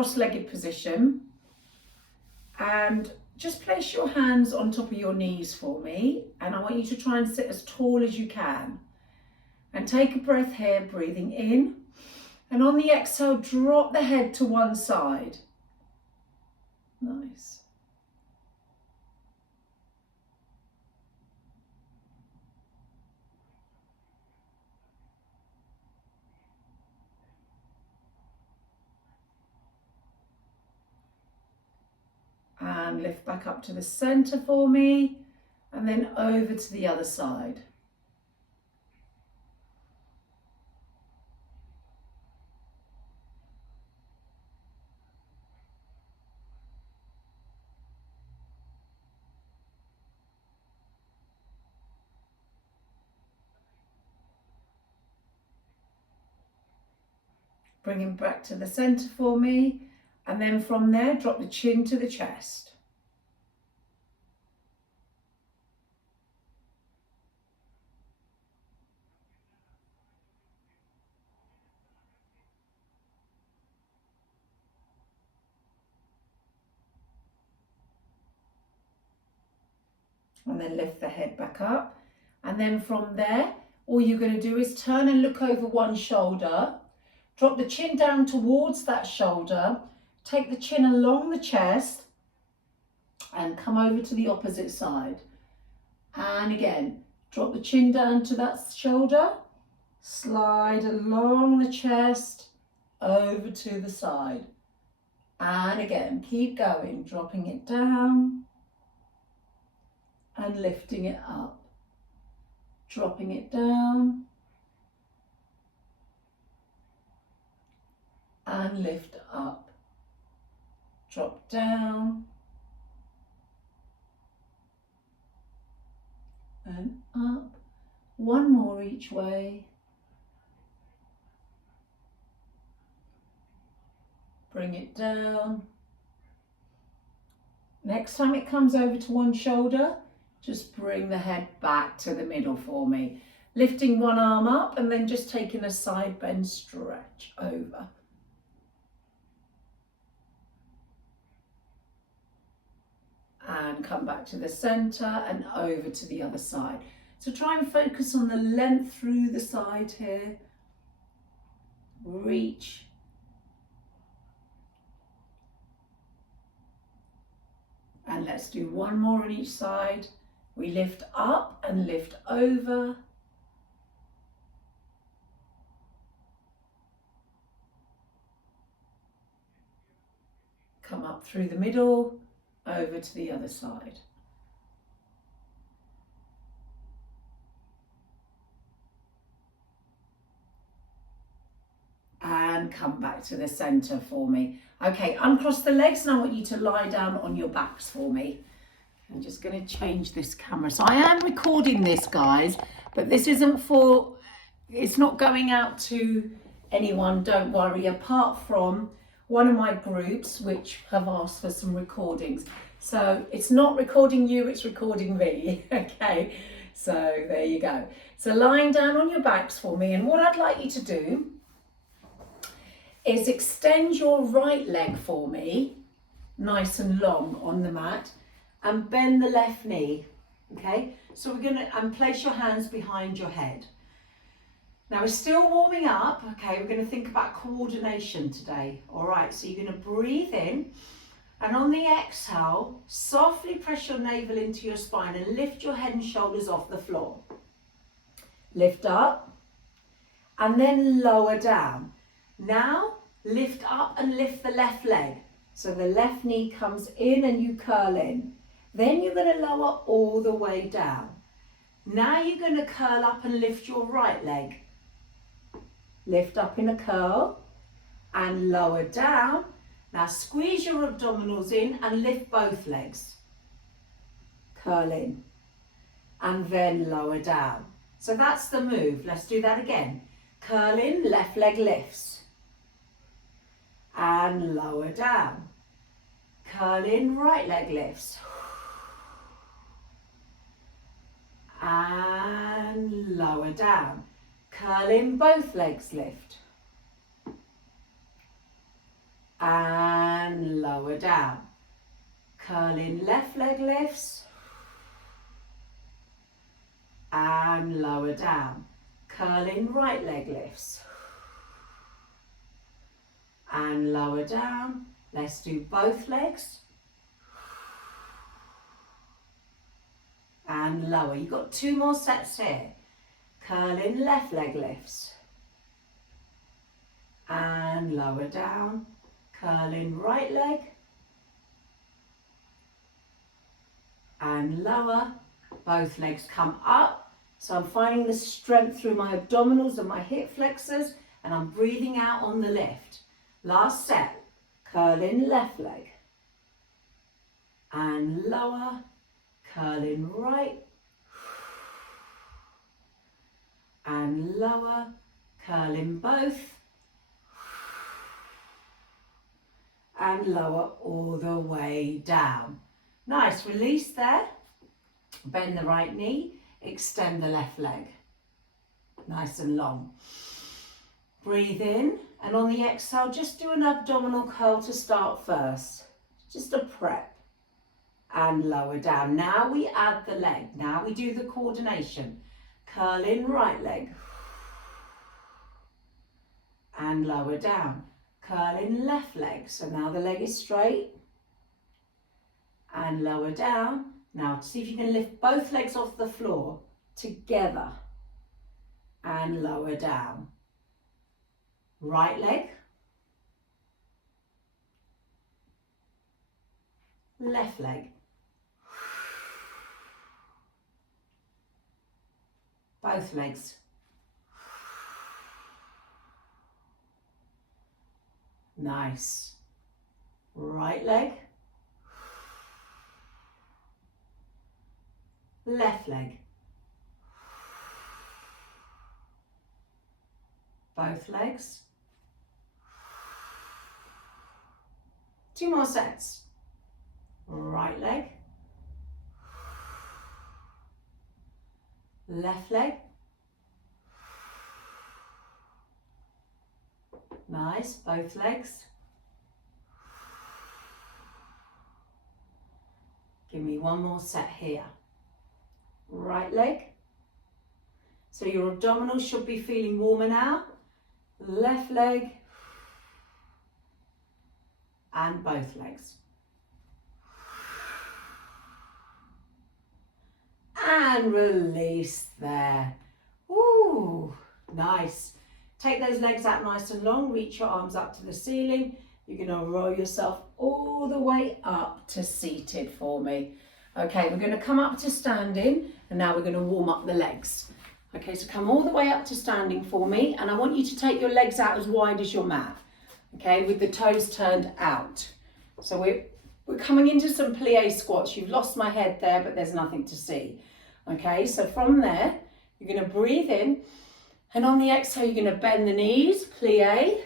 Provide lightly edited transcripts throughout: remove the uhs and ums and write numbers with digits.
cross-legged position, and just place your hands on top of your knees for me, and I want you to try and sit as tall as you can. And take a breath here, breathing in, and on the exhale, drop the head to one side. Nice. And lift back up to the center for me, and then over to the other side. Bring him back to the center for me, and then from there, drop the chin to the chest. And then lift the head back up. And then from there, all you're going to do is turn and look over one shoulder. Drop the chin down towards that shoulder. Take the chin along the chest and come over to the opposite side. And again, drop the chin down to that shoulder. Slide along the chest over to the side. And again, keep going, dropping it down and lifting it up. Dropping it down and lift up. Drop down and up. One more each way. Bring it down. Next time it comes over to one shoulder, just bring the head back to the middle for me. Lifting one arm up and then just taking a side bend stretch over. And come back to the center and over to the other side. So try and focus on the length through the side here. Reach. And let's do one more on each side. We lift up and lift over. Come up through the middle, over to the other side. And come back to the center for me. Okay, uncross the legs and I want you to lie down on your backs for me. I'm just going to change this camera. So I am recording this, guys, but this isn't for, it's not going out to anyone, don't worry, apart from one of my groups which have asked for some recordings. So it's not recording you, it's recording me, okay? So there you go. So lying down on your backs for me, and what I'd like you to do is extend your right leg for me, nice and long on the mat, and bend the left knee, okay? So we're gonna, and place your hands behind your head. Now we're still warming up, okay? We're gonna think about coordination today, all right? So you're gonna breathe in, and on the exhale, softly press your navel into your spine and lift your head and shoulders off the floor. Lift up, and then lower down. Now, lift up and lift the left leg. So the left knee comes in and you curl in. Then you're going to lower all the way down. Now you're going to curl up and lift your right leg. Lift up in a curl and lower down. Now squeeze your abdominals in and lift both legs. Curl in and then lower down. So that's the move. Let's do that again. Curl in, left leg lifts. And lower down. Curl in, right leg lifts. And lower down. Curl in, both legs lift. And lower down. Curling left leg lifts and lower down. Curling right leg lifts and lower down. Let's do both legs and lower. You've got 2 more sets here. Curling left leg lifts and lower down. Curling right leg and lower. Both legs come up. So I'm finding the strength through my abdominals and my hip flexors, and I'm breathing out on the lift. Last set. Curling left leg and lower. Curling right and lower. Curling both and lower all the way down. Nice, release there. Bend the right knee, extend the left leg. Nice and long. Breathe in, and on the exhale, just do an abdominal curl to start first. Just a prep. And lower down. Now we add the leg. Now we do the coordination. Curl in right leg. And lower down. Curl in left leg. So now the leg is straight. And lower down. Now see if you can lift both legs off the floor together. And lower down. Right leg. Left leg. Both legs. Nice. Right leg. Left leg. Both legs. 2 more sets. Right leg. Left leg. Nice, both legs. Give me 1 more set here. Right leg. So your abdominals should be feeling warmer now. Left leg. And both legs. And release there. Ooh, nice. Take those legs out nice and long. Reach your arms up to the ceiling. You're going to roll yourself all the way up to seated for me. Okay, we're going to come up to standing, and now we're going to warm up the legs. Okay, so come all the way up to standing for me, and I want you to take your legs out as wide as your mat. Okay, with the toes turned out. So we're coming into some plie squats. You've lost my head there, but there's nothing to see. Okay, so from there, you're going to breathe in, and on the exhale, you're going to bend the knees, plie,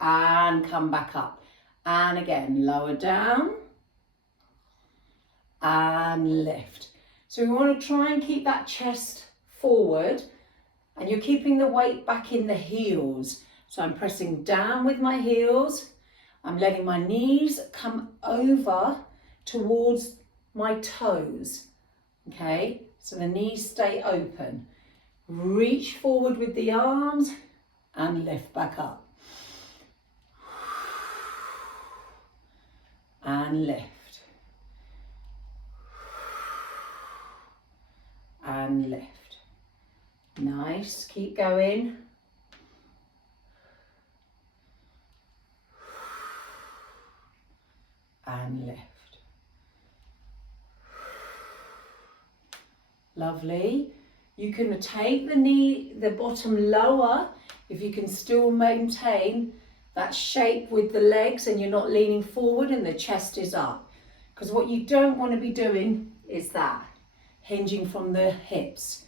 and come back up. And again, lower down, and lift. So we want to try and keep that chest forward, and you're keeping the weight back in the heels. So I'm pressing down with my heels. I'm letting my knees come over towards my toes. Okay, so the knees stay open. Reach forward with the arms and lift back up. And lift. And lift. Nice, keep going. And lift. Lovely. You can take the bottom lower if you can still maintain that shape with the legs and you're not leaning forward and the chest is up. Because what you don't want to be doing is that, hinging from the hips.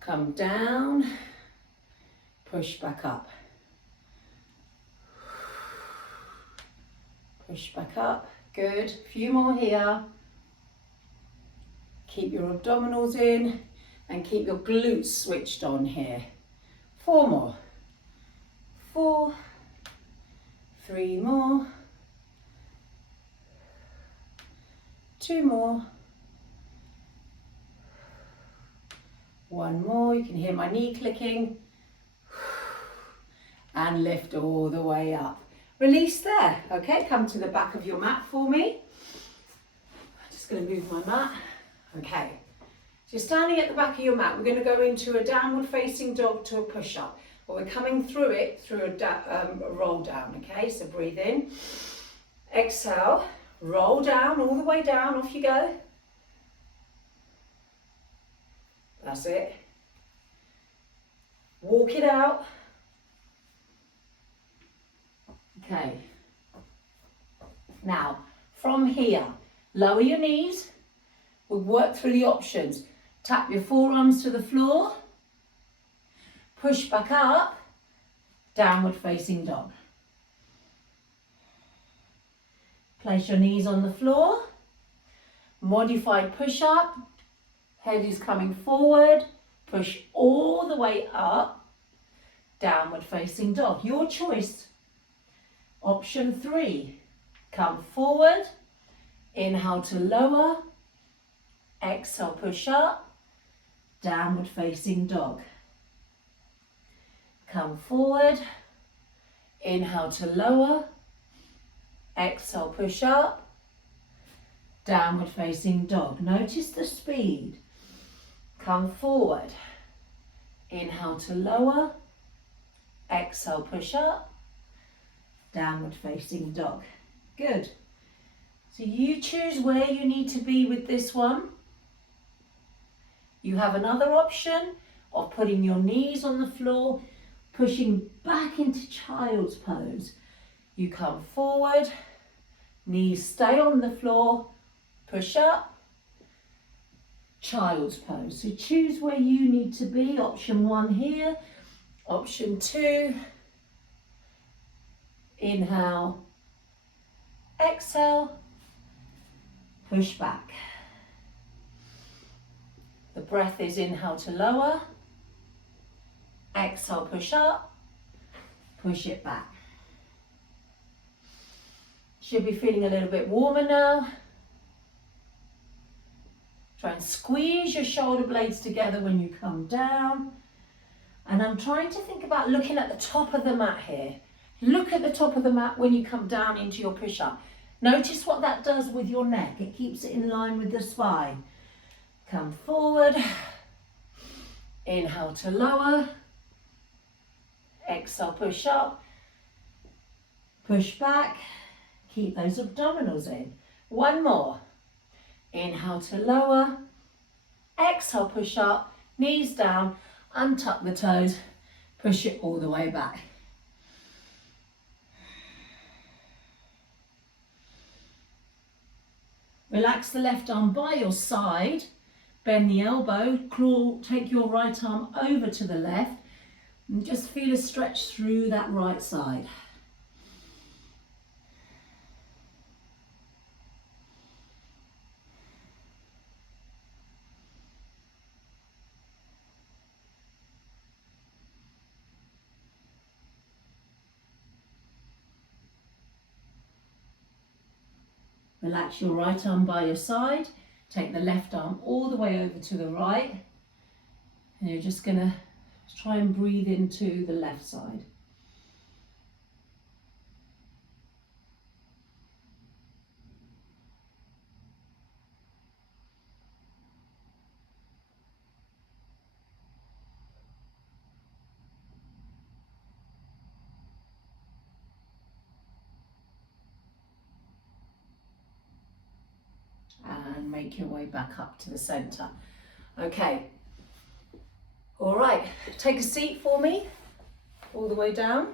Come down, push back up. Push back up, good. A few more here. Keep your abdominals in and keep your glutes switched on here. 4 more. 4, 3 more. 2 more. 1 more. You can hear my knee clicking. And lift all the way up. Release there. Okay, come to the back of your mat for me. I'm just going to move my mat. Okay, so you're standing at the back of your mat. We're going to go into a downward facing dog to a push-up. But we're coming through it through a roll down. Okay, so breathe in. Exhale. Roll down, all the way down. Off you go. That's it. Walk it out. Okay. Now, from here, lower your knees. We'll work through the options. Tap your forearms to the floor. Push back up. Downward facing dog. Place your knees on the floor. Modified push up. Head is coming forward. Push all the way up. Downward facing dog. Your choice. Option 3, come forward, inhale to lower, exhale push up, downward facing dog. Come forward, inhale to lower, exhale push up, downward facing dog. Notice the speed. Come forward, inhale to lower, exhale push up, downward facing dog. Good. So you choose where you need to be with this one. You have another option of putting your knees on the floor, pushing back into child's pose. You come forward, knees stay on the floor, push up, child's pose. So choose where you need to be. Option 1 here, option 2. Inhale, exhale, push back. The breath is inhale to lower, exhale, push up, push it back. Should be feeling a little bit warmer now. Try and squeeze your shoulder blades together when you come down. And I'm trying to think about looking at the top of the mat here. Look at the top of the mat when you come down into your push-up. Notice what that does with your neck. It keeps it in line with the spine. Come forward. Inhale to lower. Exhale, push up. Push back. Keep those abdominals in. 1 more. Inhale to lower. Exhale, push up. Knees down. Untuck the toes. Push it all the way back. Relax the left arm by your side, bend the elbow, claw, take your right arm over to the left and just feel a stretch through that right side. Relax your right arm by your side. Take the left arm all the way over to the right. And you're just going to try and breathe into the left side. And make your way back up to the center. Okay. All right, take a seat for me, all the way down.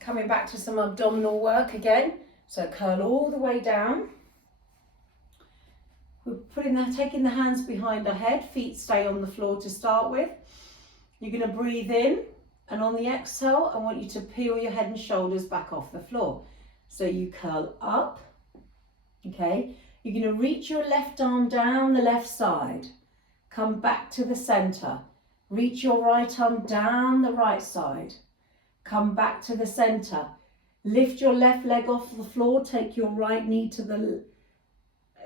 Coming back to some abdominal work again. So curl all the way down. We're taking the hands behind our head, feet stay on the floor to start with. You're going to breathe in, and on the exhale, I want you to peel your head and shoulders back off the floor. So you curl up, okay? You're going to reach your left arm down the left side. Come back to the center. Reach your right arm down the right side. Come back to the center. Lift your left leg off the floor. Take your right knee to the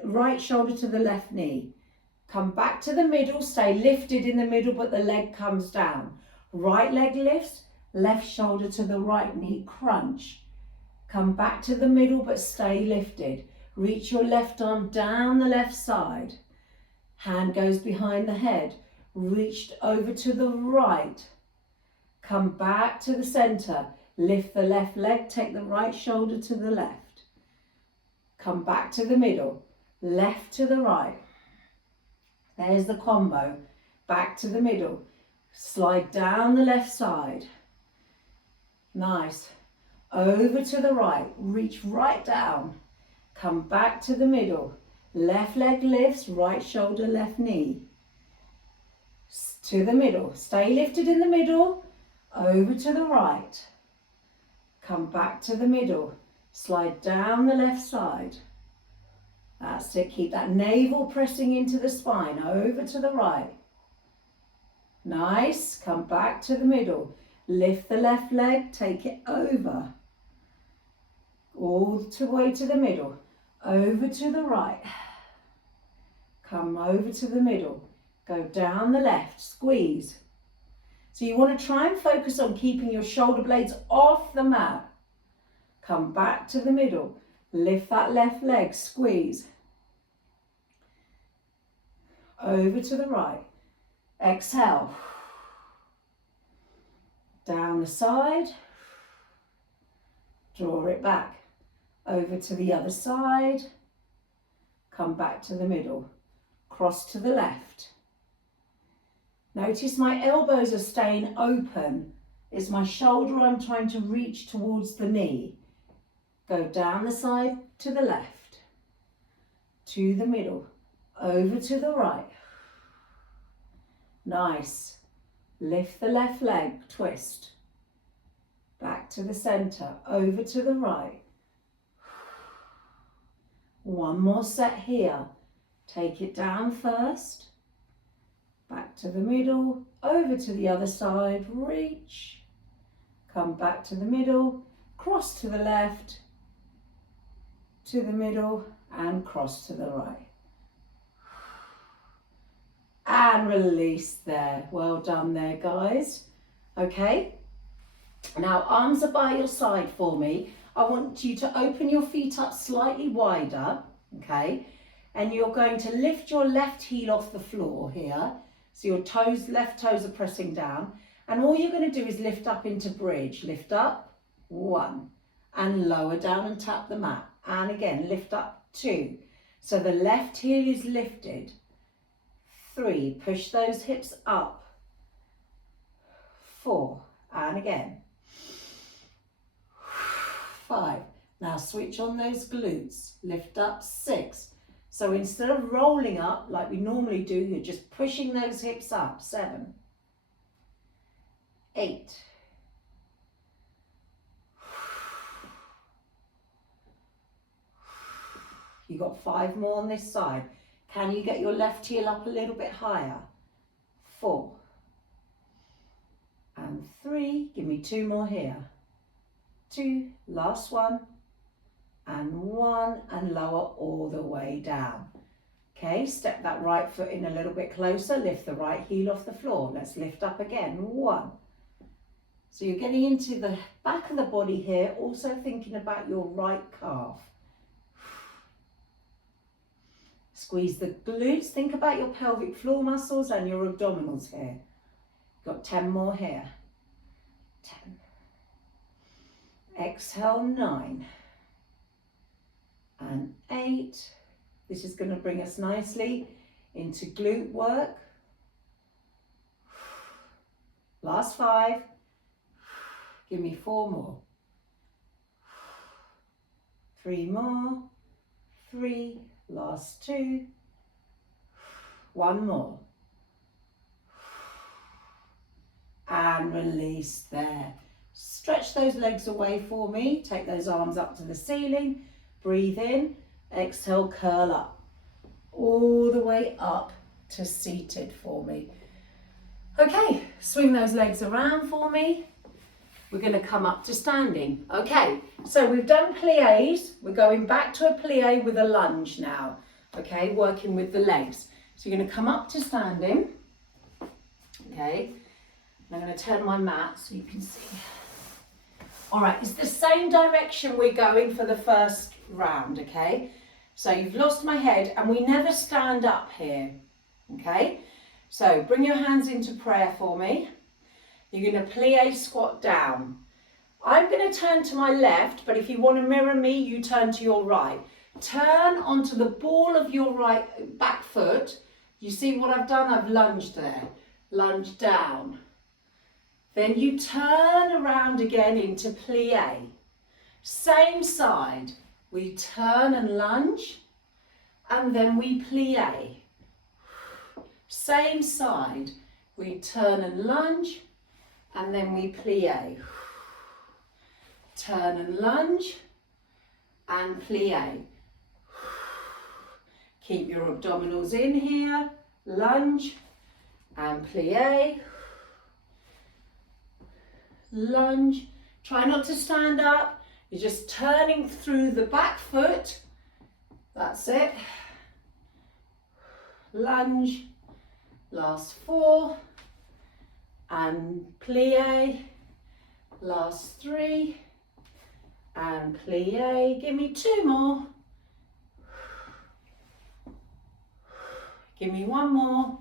right shoulder to the left knee. Come back to the middle. Stay lifted in the middle, but the leg comes down. Right leg lifts, left shoulder to the right knee, crunch. Come back to the middle, but stay lifted. Reach your left arm down the left side. Hand goes behind the head. Reach over to the right. Come back to the center. Lift the left leg, take the right shoulder to the left. Come back to the middle. Left to the right. There's the combo. Back to the middle. Slide down the left side. Nice. Over to the right. Reach right down. Come back to the middle. Left leg lifts, right shoulder, left knee. To the middle. Stay lifted in the middle. Over to the right. Come back to the middle. Slide down the left side. That's it. Keep that navel pressing into the spine. Over to the right. Nice. Come back to the middle. Lift the left leg. Take it over. All the way to the middle. Over to the right. Come over to the middle. Go down the left. Squeeze. So you want to try and focus on keeping your shoulder blades off the mat. Come back to the middle. Lift that left leg. Squeeze. Over to the right. Exhale. Down the side. Draw it back. Over to the other side. Come back to the middle. Cross to the left. Notice my elbows are staying open. It's my shoulder I'm trying to reach towards the knee. Go down the side to the left. To the middle. Over to the right. Nice. Lift the left leg, twist. Back to the center, over to the right. One more set here. Take it down first. Back to the middle, over to the other side, reach. Come back to the middle, cross to the left, to the middle, and cross to the right. And release there. Well done there, guys. Okay. Now, arms are by your side for me. I want you to open your feet up slightly wider, okay? And you're going to lift your left heel off the floor here. So your toes, left toes are pressing down. And all you're going to do is lift up into bridge. Lift up, 1. And lower down and tap the mat. And again, lift up, 2. So the left heel is lifted. 3, push those hips up. 4, and again. 5, now switch on those glutes, lift up, 6. So instead of rolling up like we normally do, you're just pushing those hips up, 7, 8, 've got 5 more on this side. Can you get your left heel up a little bit higher? 4 and 3, give me 2 more here. 2, last one, and 1, and lower all the way down. Okay, step that right foot in a little bit closer, lift the right heel off the floor. Let's lift up again, 1. So you're getting into the back of the body here, also thinking about your right calf. Squeeze the glutes, think about your pelvic floor muscles and your abdominals here. Got 10 more here. 10. Exhale, 9. And 8. This is going to bring us nicely into glute work. Last 5. Give me 4 more. 3 more. 3. Last 2. 1 more. And release there. Stretch those legs away for me. Take those arms up to the ceiling. Breathe in. Exhale, curl up. All the way up to seated for me. Okay, swing those legs around for me. We're going to come up to standing. Okay, So we've done pliés. We're going back to a plié with a lunge now. Okay, working with the legs. So you're going to come up to standing. Okay, and I'm going to turn my mat so you can see. All right, it's the same direction we're going for the first round, okay? So you've lost my head and we never stand up here, okay? So bring your hands into prayer for me. You're going to plie squat down. I'm going to turn to my left, but if you want to mirror me, you turn to your right. Turn onto the ball of your right back foot. You see what I've done? I've lunged there. Lunge down. Then you turn around again into plie. Same side. We turn and lunge, and then we plie. Same side. We turn and lunge, and then we plie. Turn and lunge, and plie. Keep your abdominals in here. Lunge, and plie. Lunge. Try not to stand up. You're just turning through the back foot. That's it. Lunge. Last 4. And plie. Last 3. And plie. Give me 2 more. Give me 1 more.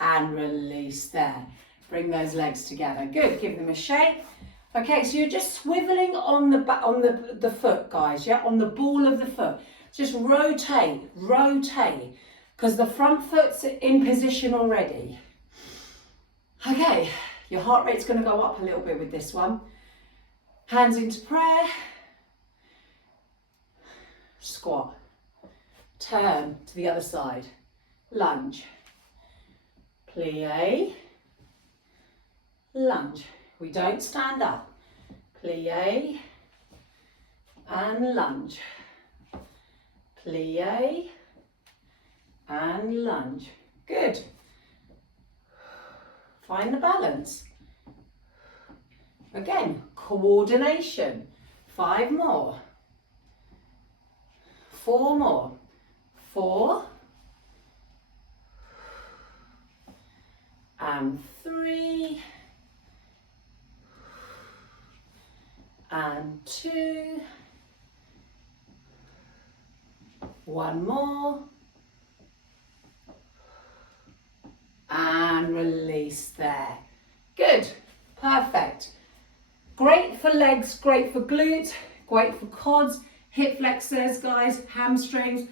And release there. Bring those legs together. Good. Give them a shake. Okay, so you're just swiveling on the foot, guys. Yeah, on the ball of the foot. Just rotate, rotate, because the front foot's in position already. Okay, your heart rate's going to go up a little bit with this one. Hands into prayer. Squat. Turn to the other side. Lunge. Plie. Lunge. We don't stand up. Plie and lunge. Plie and lunge. Good. Find the balance. Again, coordination. 5 more. 4 more. 4. And 3. And 2. 1 more. And release there. Good. Perfect. Great for legs, great for glutes, great for quads, hip flexors, guys, hamstrings.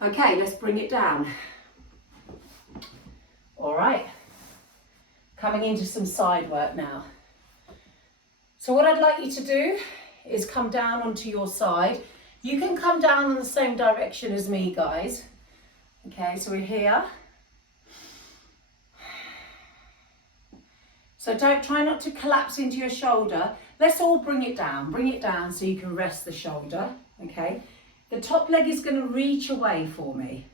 Okay, let's bring it down. All right. Coming into some side work now. So what I'd like you to do is come down onto your side. You can come down in the same direction as me, guys. Okay, so we're here. So try not to collapse into your shoulder. Let's all bring it down so you can rest the shoulder, okay? The top leg is going to reach away for me.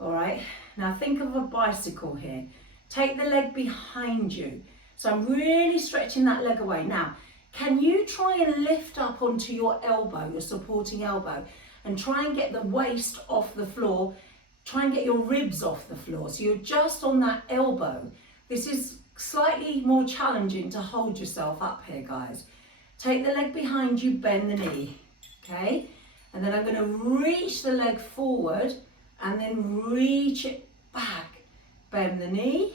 All right, now think of a bicycle here. Take the leg behind you. So I'm really stretching that leg away. Now, can you try and lift up onto your elbow, your supporting elbow, and try and get the waist off the floor. Try and get your ribs off the floor. So you're just on that elbow. This is slightly more challenging to hold yourself up here, guys. Take the leg behind you, bend the knee, okay? And then I'm going to reach the leg forward and then reach it back. Bend the knee,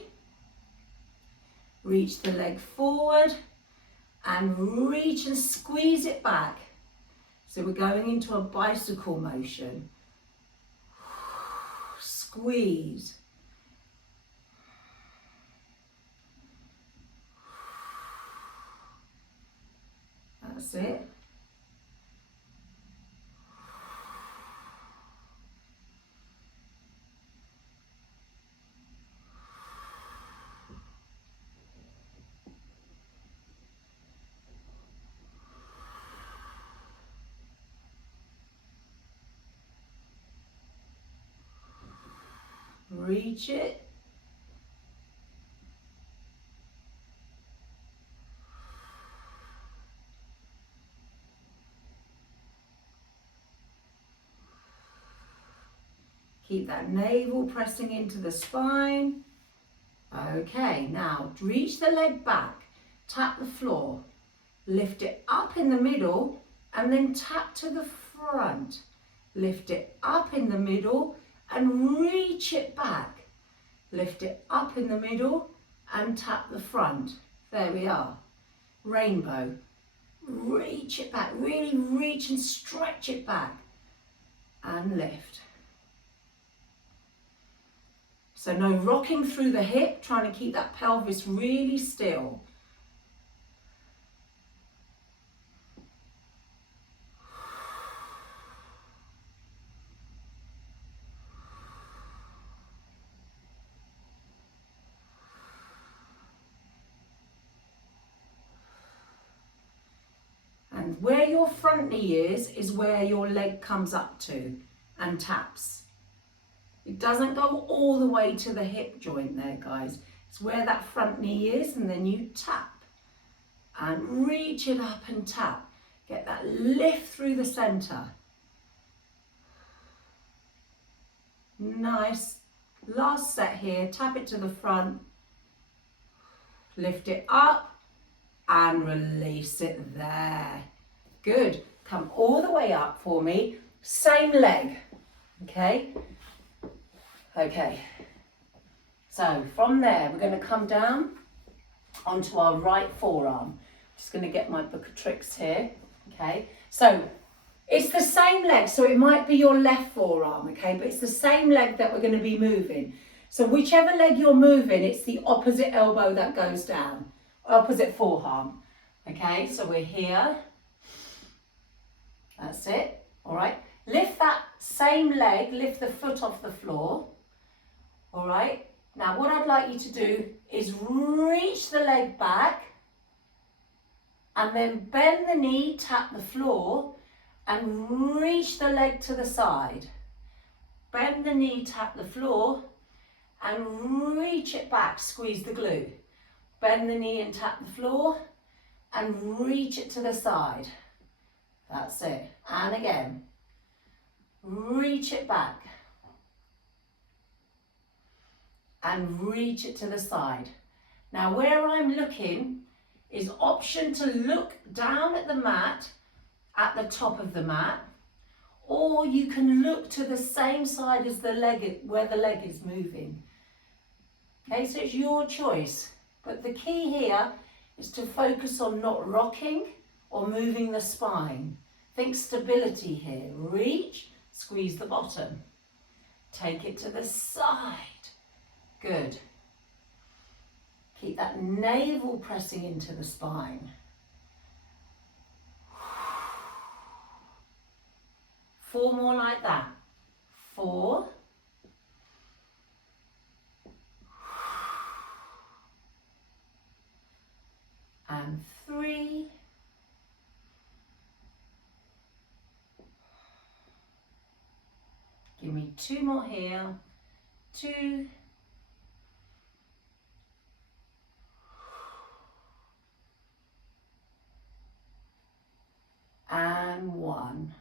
reach the leg forward and reach and squeeze it back. So we're going into a bicycle motion. Squeeze. That's it. Reach it. Keep that navel pressing into the spine. Okay, now reach the leg back, tap the floor, lift it up in the middle and then tap to the front. Lift it up in the middle and reach it back. Lift it up in the middle and tap the front. There we are. Rainbow. Reach it back, really reach and stretch it back and lift. So no rocking through the hip, trying to keep that pelvis really still. And where your front knee is where your leg comes up to and taps. It doesn't go all the way to the hip joint there, guys. It's where that front knee is, and then you tap and reach it up and tap. Get that lift through the center. Nice. Last set here. Tap it to the front. Lift it up and release it there. Good. Come all the way up for me. Same leg. Okay. Okay. So from there, we're going to come down onto our right forearm. Just going to get my book of tricks here. Okay. So it's the same leg. So it might be your left forearm. Okay. But it's the same leg that we're going to be moving. So whichever leg you're moving, it's the opposite elbow that goes down. Opposite forearm. Okay. So we're here. That's it. All right. Lift that same leg. Lift the foot off the floor. All right. Now what I'd like you to do is reach the leg back and then bend the knee, tap the floor and reach the leg to the side. Bend the knee, tap the floor and reach it back, squeeze the glute. Bend the knee and tap the floor and reach it to the side. That's it. And again, reach it back. And reach it to the side. Now where I'm looking is option to look down at the mat, at the top of the mat, or you can look to the same side as the leg, where the leg is moving. Okay, so it's your choice. But the key here is to focus on not rocking or moving the spine. Think stability here. Reach, squeeze the bottom. Take it to the side. Good. Keep that navel pressing into the spine. 4 more like that. 4. And 3. Give me 2 more here. 2. And 1.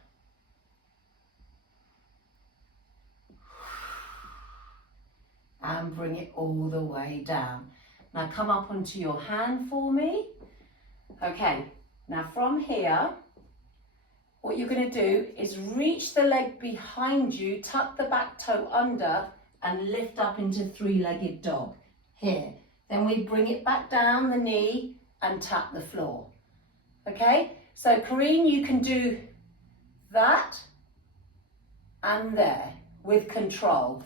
And bring it all the way down. Now come up onto your hand for me. Okay, now from here, what you're going to do is reach the leg behind you, tuck the back toe under and lift up into 3-legged dog. Here. Then we bring it back down the knee and tap the floor. Okay? So Corinne, you can do that and there with control.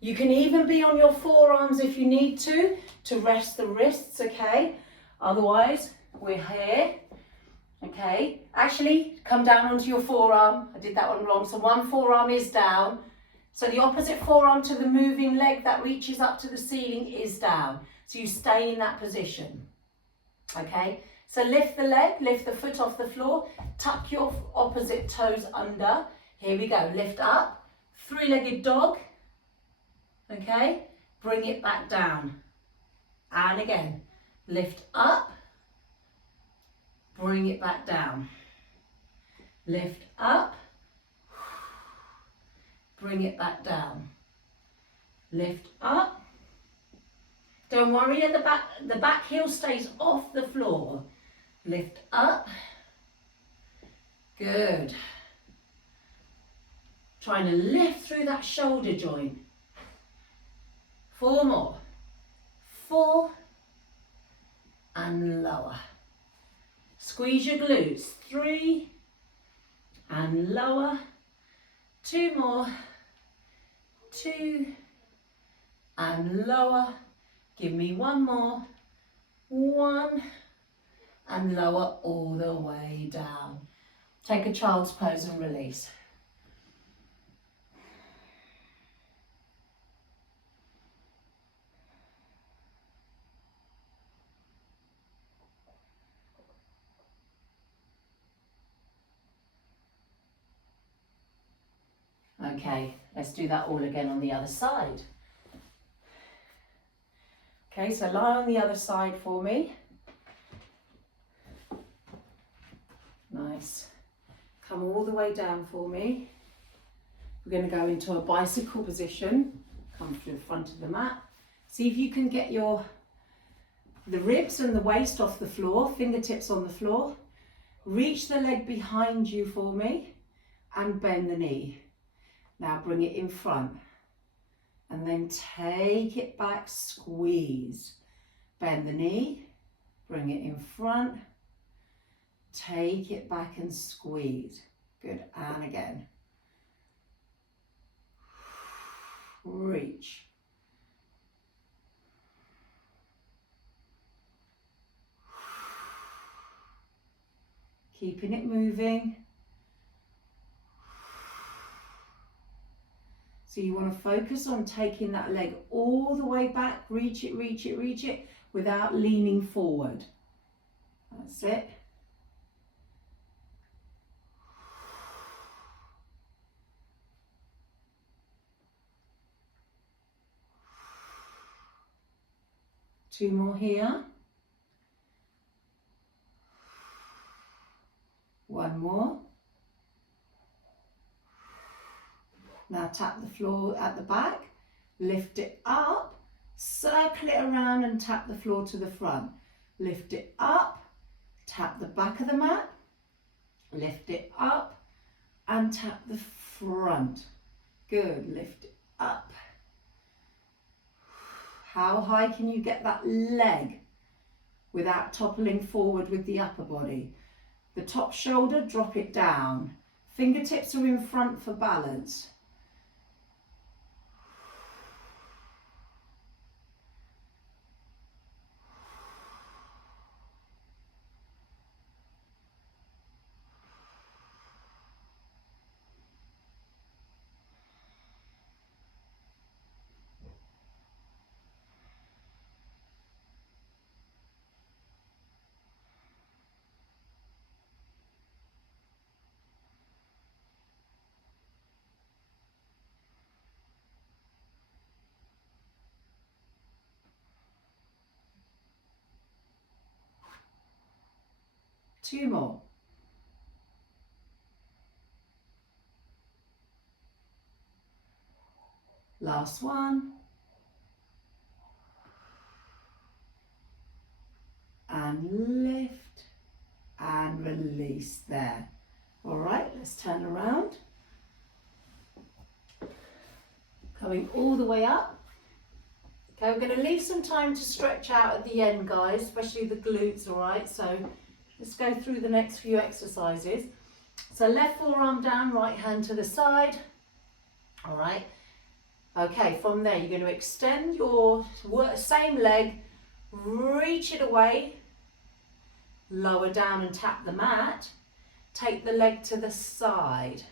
You can even be on your forearms if you need to rest the wrists, okay? Otherwise, we're here, okay? Actually, come down onto your forearm. I did that one wrong. So one forearm is down. So the opposite forearm to the moving leg that reaches up to the ceiling is down. So you stay in that position, okay? So lift the leg, lift the foot off the floor, tuck your opposite toes under. Here we go, lift up, 3-legged dog, okay? Bring it back down. And again, lift up, bring it back down. Lift up, bring it back down. lift up. Don't worry, at the back heel stays off the floor. Lift up. Good. Trying to lift through that shoulder joint. 4 more. 4 and lower. Squeeze your glutes. 3 and lower. 2 more. 2 and lower. Give me 1 more. 1 and lower all the way down. Take a child's pose and release. Okay, let's do that all again on the other side. Okay, so lie on the other side for me. Nice. Come all the way down for me. We're going to go into a bicycle position. Come to the front of the mat. See if you can get the ribs and the waist off the floor, fingertips on the floor. Reach the leg behind you for me and bend the knee. Now bring it in front and then take it back, squeeze. Bend the knee, bring it in front, take it back and squeeze. Good, and again. Reach. Keeping it moving. So you want to focus on taking that leg all the way back, reach it, reach it, reach it, without leaning forward. That's it. Two more here. One more. Now tap the floor at the back, lift it up, circle it around and tap the floor to the front. Lift it up, tap the back of the mat, lift it up and tap the front. Good, lift it up. How high can you get that leg without toppling forward with the upper body? The top shoulder, drop it down. Fingertips are in front for balance. Two more. Last one. And lift and release there. All right, let's turn around. Coming all the way up. Okay, we're going to leave some time to stretch out at the end, guys, especially the glutes, all right? So let's go through the next few exercises. So left forearm down, right hand to the side. All right. Okay, from there, you're going to extend your same leg, reach it away, lower down and tap the mat. Take the leg to the side,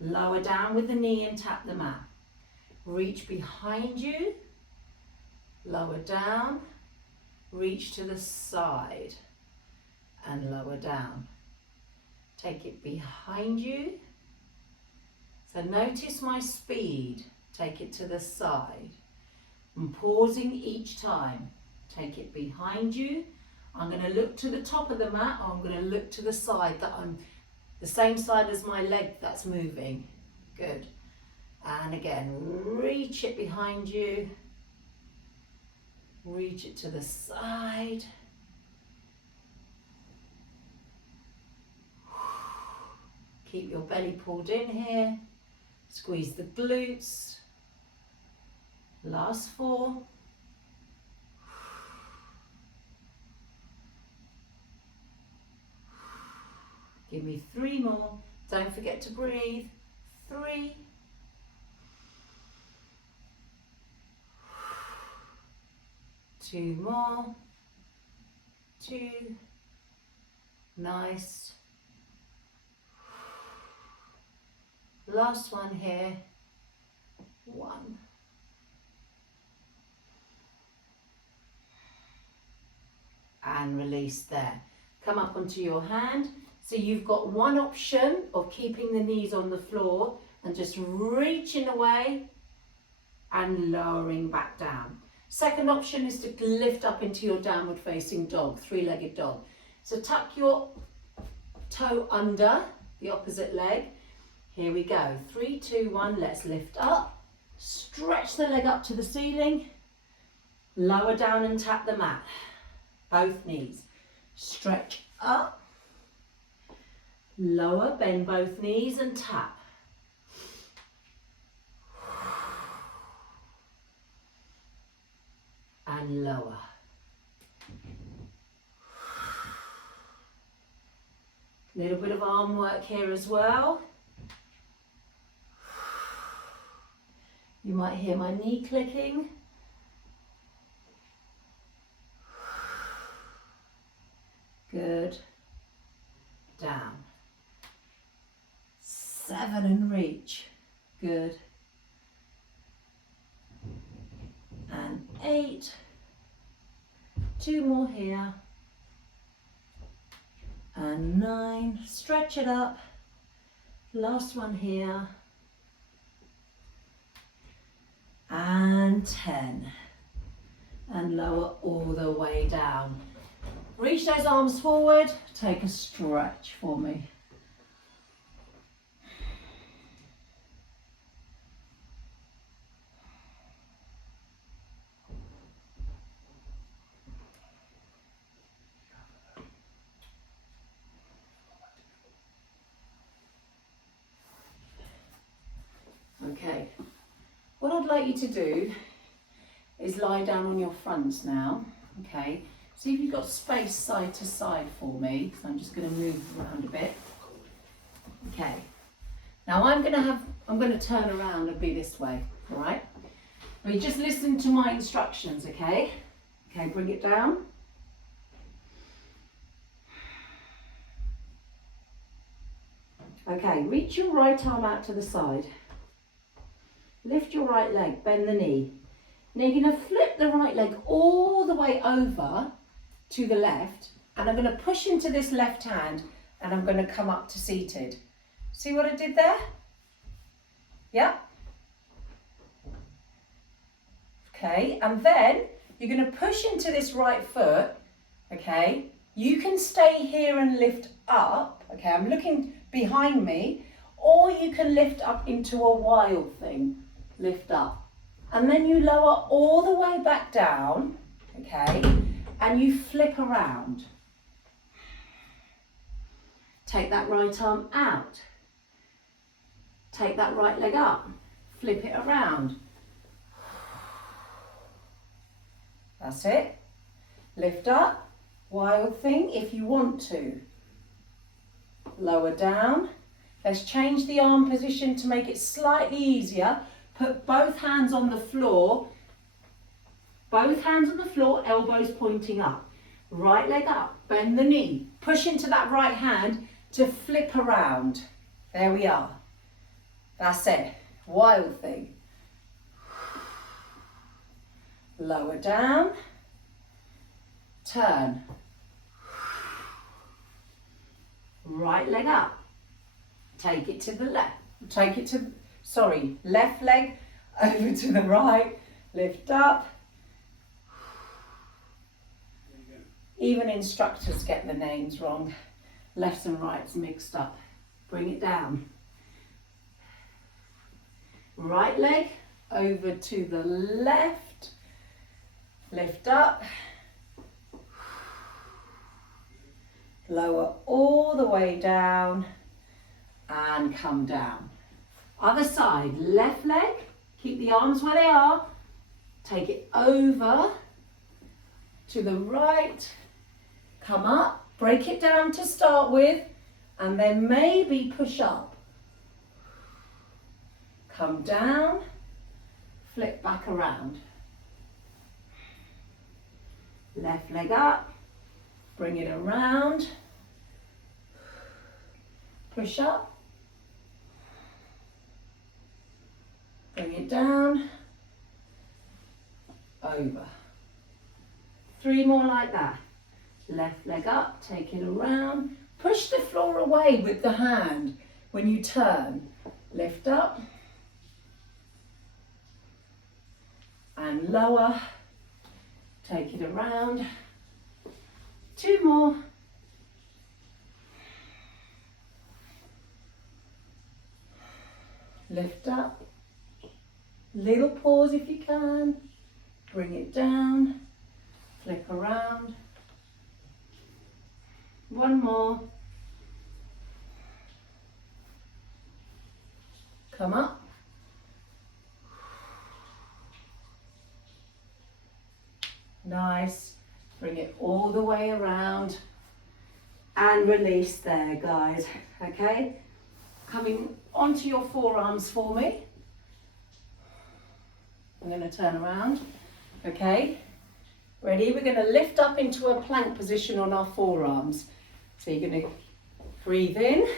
lower down with the knee and tap the mat. Reach behind you, lower down, reach to the side and lower down. Take it behind you. So notice my speed. Take it to the side. I'm pausing each time. Take it behind you. I'm going to look to the top of the mat, or I'm going to look to the side that I'm the same side as my leg that's moving. Good. And again, reach it behind you. Reach it to the side. Keep your belly pulled in here. Squeeze the glutes. Last 4. Give me 3 more. Don't forget to breathe. 3. 2 more. 2. Nice. Last one here. 1. And release there. Come up onto your hand. So you've got one option of keeping the knees on the floor and just reaching away and lowering back down. Second option is to lift up into your downward facing dog, 3-legged dog. So tuck your toe under the opposite leg. Here we go. 3, 2, 1. Let's lift up. Stretch the leg up to the ceiling. Lower down and tap the mat. Both knees. Stretch up. Lower, bend both knees and tap. And lower. Little bit of arm work here as well. You might hear my knee clicking. Good. Down. 7 and reach. Good. And 8. 2 more here. And 9. Stretch it up. Last one here. And 10. And lower all the way down. Reach those arms forward. Take a stretch for me. Okay, what I'd like you to do is lie down on your fronts now, okay? See if you've got space side to side for me. So I'm just going to move around a bit. Okay, now I'm going to turn around and be this way, all right? But you just listen to my instructions, okay? Okay, bring it down. Okay, reach your right arm out to the side. Lift your right leg, bend the knee. Now you're going to flip the right leg all the way over to the left, and I'm going to push into this left hand, and I'm going to come up to seated. See what I did there? Yeah? Okay, and then you're going to push into this right foot, okay? You can stay here and lift up, okay? I'm looking behind me, or you can lift up into a wild thing. Lift up, and then you lower all the way back down, okay, and you flip around. Take that right arm out, take that right leg up, flip it around. That's it. Lift up, wild thing if you want to. Lower down. Let's change the arm position to make it slightly easier. Put both hands on the floor. Both hands on the floor, elbows pointing up. Right leg up, bend the knee. Push into that right hand to flip around. There we are. That's it. Wild thing. Lower down. Turn. Right leg up. Take it to the left. Take it to, sorry, left leg over to the right. Lift up. Even instructors get the names wrong. Lefts and rights mixed up. Bring it down. Right leg over to the left. Lift up. Lower all the way down and come down. Other side, left leg, keep the arms where they are. Take it over to the right. Come up, break it down to start with, and then maybe push up. Come down, flip back around. Left leg up, bring it around, push up, bring it down, over. 3 more like that. Left leg up, take it around, push the floor away with the hand when you turn. Lift up and lower, take it around. 2 more. Lift up, little pause if you can, bring it down, flip around. 1 more. Come up. Nice. Bring it all the way around and release there, guys. Okay? Coming onto your forearms for me. I'm going to turn around. Okay? Ready? We're going to lift up into a plank position on our forearms. So you're going to breathe in.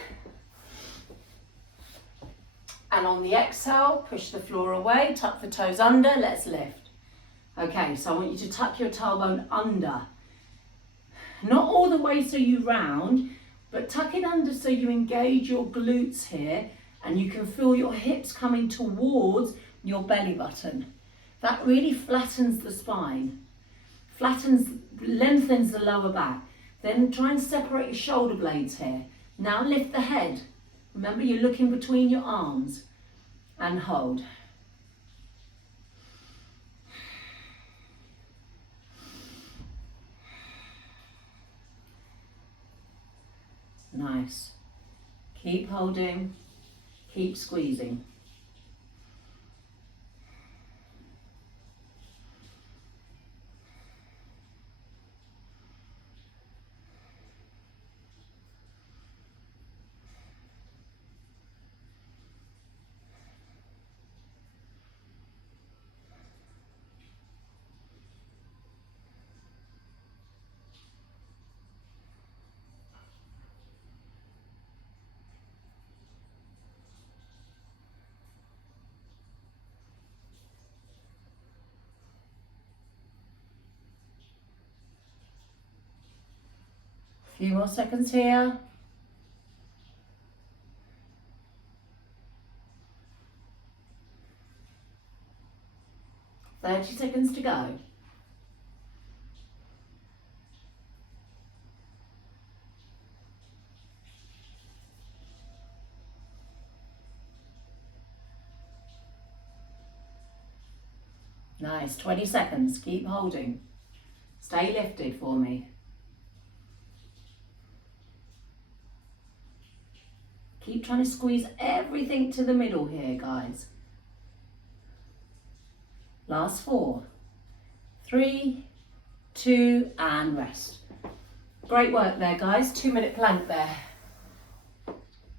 And on the exhale, push the floor away, tuck the toes under, let's lift. Okay, so I want you to tuck your tailbone under. Not all the way so you round, but tuck it under so you engage your glutes here and you can feel your hips coming towards your belly button. That really flattens the spine, lengthens the lower back. Then try and separate your shoulder blades here. Now lift the head. Remember, you're looking between your arms and hold. Nice. Keep holding, keep squeezing. Few more seconds here. $30 seconds to go. Nice, 20 seconds, keep holding. Stay lifted for me. Keep trying to squeeze everything to the middle here, guys. Last 4, 3, 2, and rest. Great work there, guys. 2-minute plank there.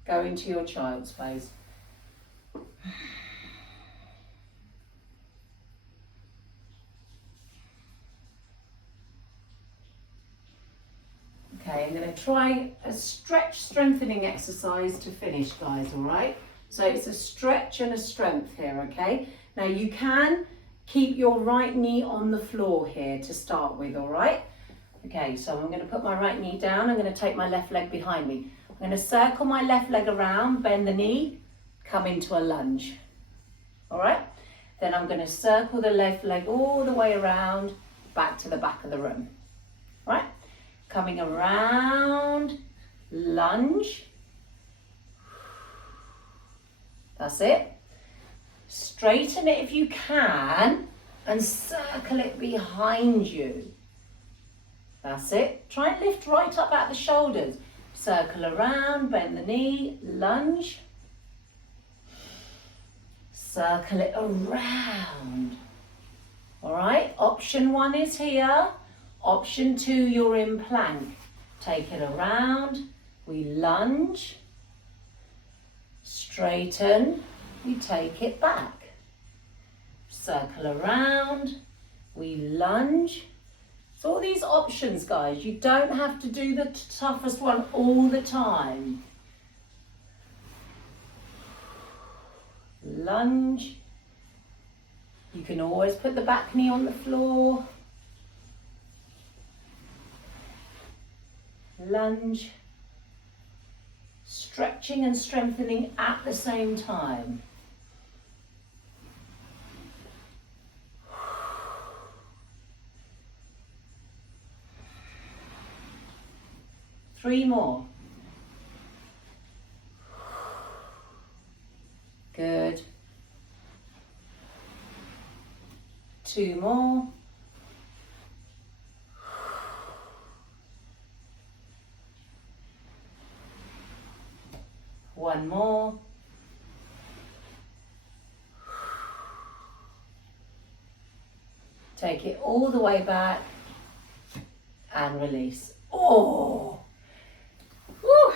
Go into your child's pose. Okay, I'm going to try a stretch strengthening exercise to finish, guys, all right? So it's a stretch and a strength here, okay? Now you can keep your right knee on the floor here to start with, all right? Okay, so I'm going to put my right knee down. I'm going to take my left leg behind me. I'm going to circle my left leg around, bend the knee, come into a lunge, all right? Then I'm going to circle the left leg all the way around, back to the back of the room, all right? Coming around, lunge. That's it. Straighten it if you can and circle it behind you. That's it. Try and lift right up at the shoulders. Circle around, bend the knee, lunge. Circle it around. All right, option 1 is here. Option 2, you're in plank. Take it around, we lunge, straighten, we take it back. Circle around, we lunge. So all these options, guys, you don't have to do the toughest one all the time. Lunge. You can always put the back knee on the floor. Lunge. Stretching and strengthening at the same time. Three more. Good. 2 more. One more. Take it all the way back and release. Oh! Woo!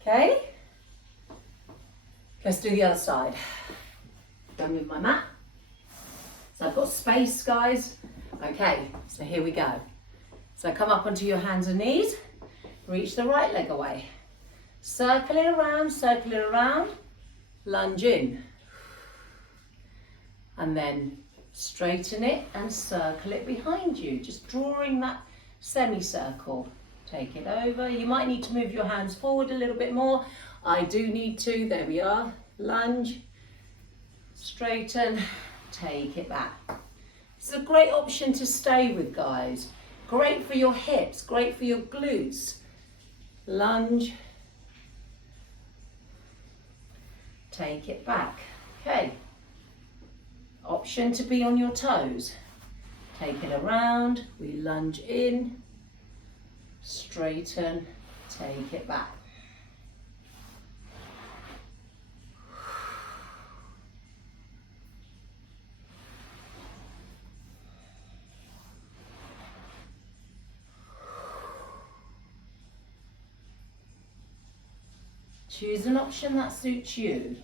Okay. Let's do the other side. Done with my mat. So I've got space, guys. Okay, so here we go. So come up onto your hands and knees. Reach the right leg away. Circle it around, lunge in. And then straighten it and circle it behind you, just drawing that semicircle. Take it over. You might need to move your hands forward a little bit more. I do need to. There we are. Lunge, straighten, take it back. It's a great option to stay with, guys. Great for your hips, great for your glutes. Lunge, take it back. Okay. Option to be on your toes. Take it around, we lunge in, straighten, take it back. Choose an option that suits you.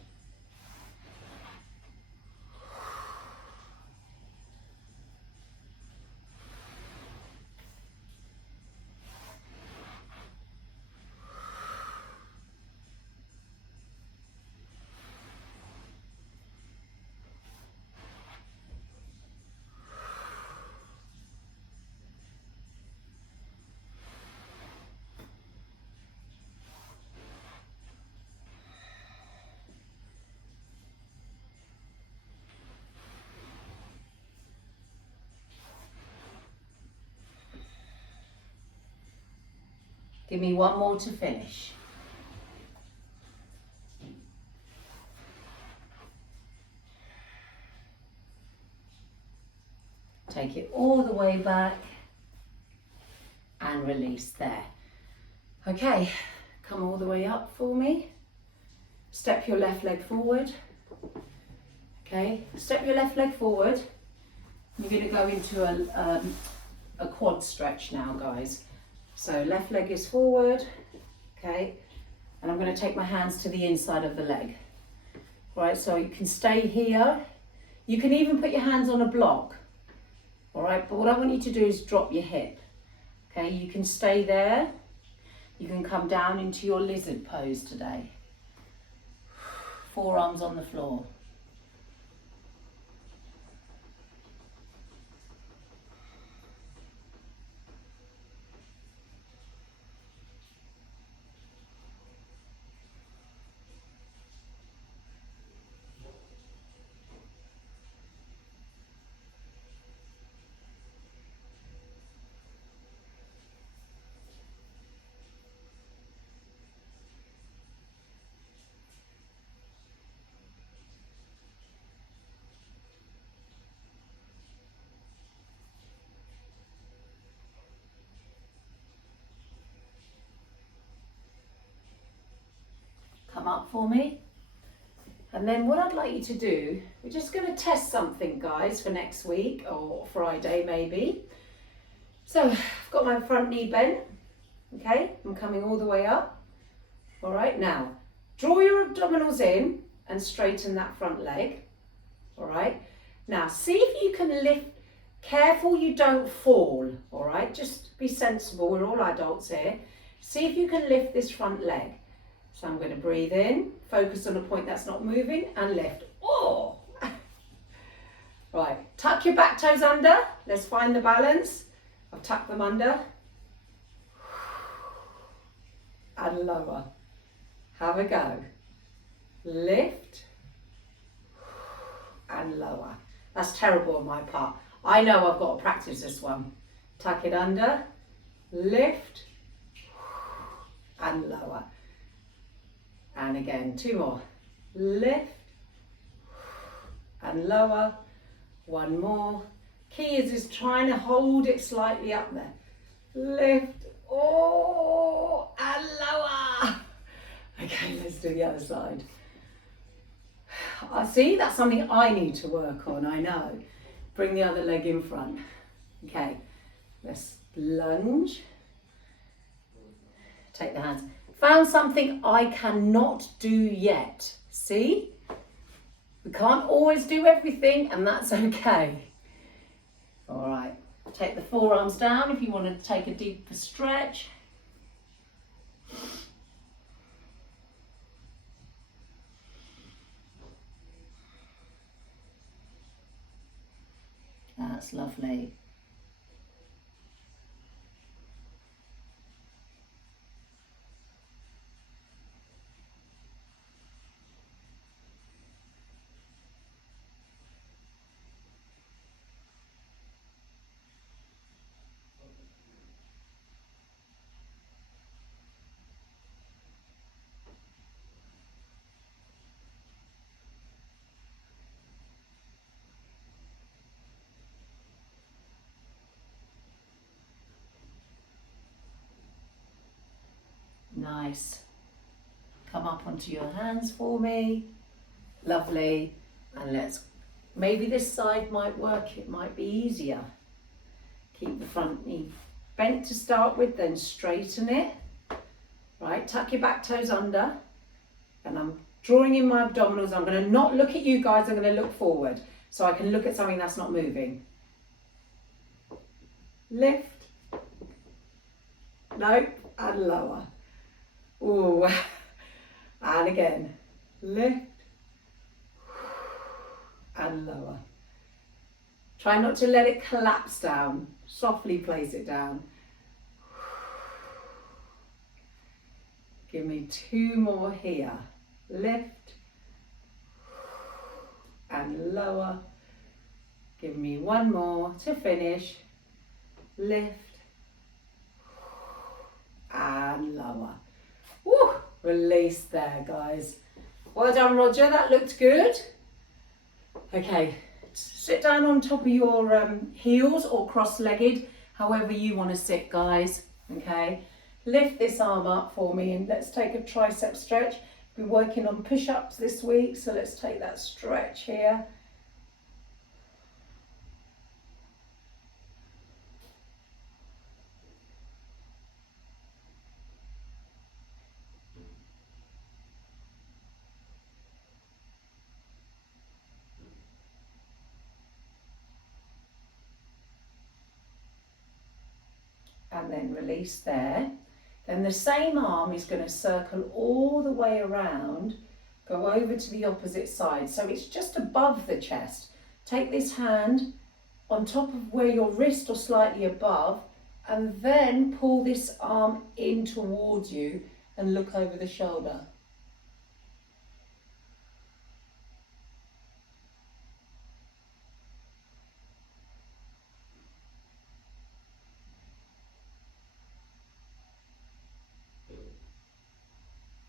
Give me one more to finish. Take it all the way back and release there. Okay, come all the way up for me. Step your left leg forward. Okay, step your left leg forward. You're going to go into a quad stretch now, guys. So left leg is forward, okay, and I'm going to take my hands to the inside of the leg. Right, so you can stay here. You can even put your hands on a block. All right, but what I want you to do is drop your hip. Okay, you can stay there. You can come down into your lizard pose today. Forearms on the floor. come up for me. And then what I'd like you to do, we're just going to test something, guys, for next week or Friday maybe. So I've got my front knee bent, okay? I'm coming all the way up. All right, now draw your abdominals in and straighten that front leg. All right, now see if you can lift. Careful you don't fall, all right? Just be sensible, we're all adults here. See if you can lift this front leg. So I'm going to breathe in, focus on a point that's not moving, and lift. Oh! Right, tuck your back toes under. Let's find the balance. I've tucked them under. And lower. Have a go. Lift. And lower. That's terrible on my part. I know I've got to practice this one. Tuck it under, lift, and lower. And again, 2 more. Lift, and lower. 1 more. Key is trying to hold it slightly up there. Lift, oh, and lower. Okay, let's do the other side. I see, that's something I need to work on, I know. Bring the other leg in front. Okay, let's lunge. Take the hands. Found something I cannot do yet. See? We can't always do everything, and that's okay. All right, take the forearms down if you want to take a deeper stretch. That's lovely. Nice. Come up onto your hands for me. Lovely. And let's, maybe this side might work, it might be easier. Keep the front knee bent to start with, then straighten it. Right, tuck your back toes under. And I'm drawing in my abdominals. I'm going to not look at you guys, I'm going to look forward. So I can look at something that's not moving. Lift. Nope, and lower. Ooh, and again, lift and lower. Try not to let it collapse down, softly place it down. Give me 2 more here. Lift and lower. Give me 1 more to finish. Lift and lower. Woo, release there, guys. Well done, Roger, that looked good. Okay, sit down on top of your heels or cross-legged, however you want to sit, guys. Okay, lift this arm up for me and let's take a tricep stretch. We're working on push-ups this week, so let's take that stretch here. And then release there. Then the same arm is going to circle all the way around, go over to the opposite side. So it's just above the chest. Take this hand on top of where your wrist or slightly above, and then pull this arm in towards you and look over the shoulder.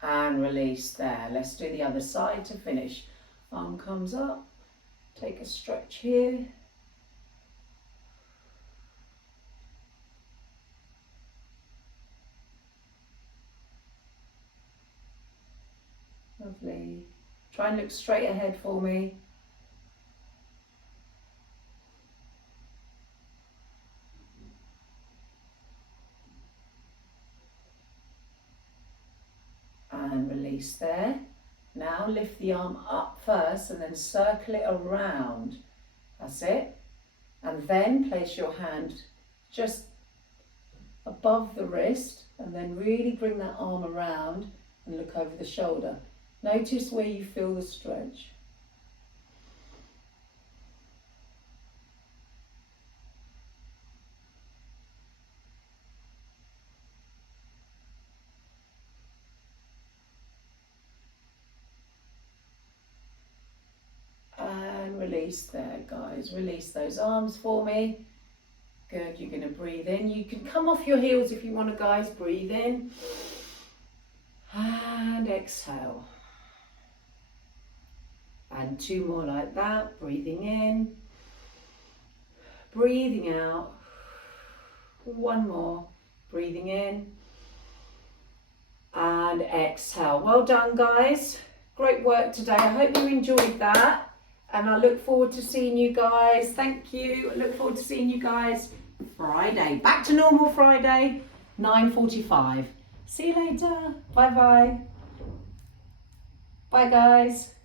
And release there. Let's do the other side to finish. Arm comes up, take a stretch here. Lovely. Try and look straight ahead for me. And release there. Now lift the arm up first and then circle it around. That's it. And then place your hand just above the wrist and then really bring that arm around and look over the shoulder. Notice where you feel the stretch. And release there, guys. Release those arms for me. Good, you're going to breathe in. You can come off your heels if you want to, guys. Breathe in. And exhale. And 2 more like that. Breathing in. Breathing out. 1 more. Breathing in. And exhale. Well done, guys. Great work today. I hope you enjoyed that. And I look forward to seeing you guys. Thank you. I look forward to seeing you guys Friday. Back to normal Friday, 9:45. See you later. Bye-bye. Bye, guys.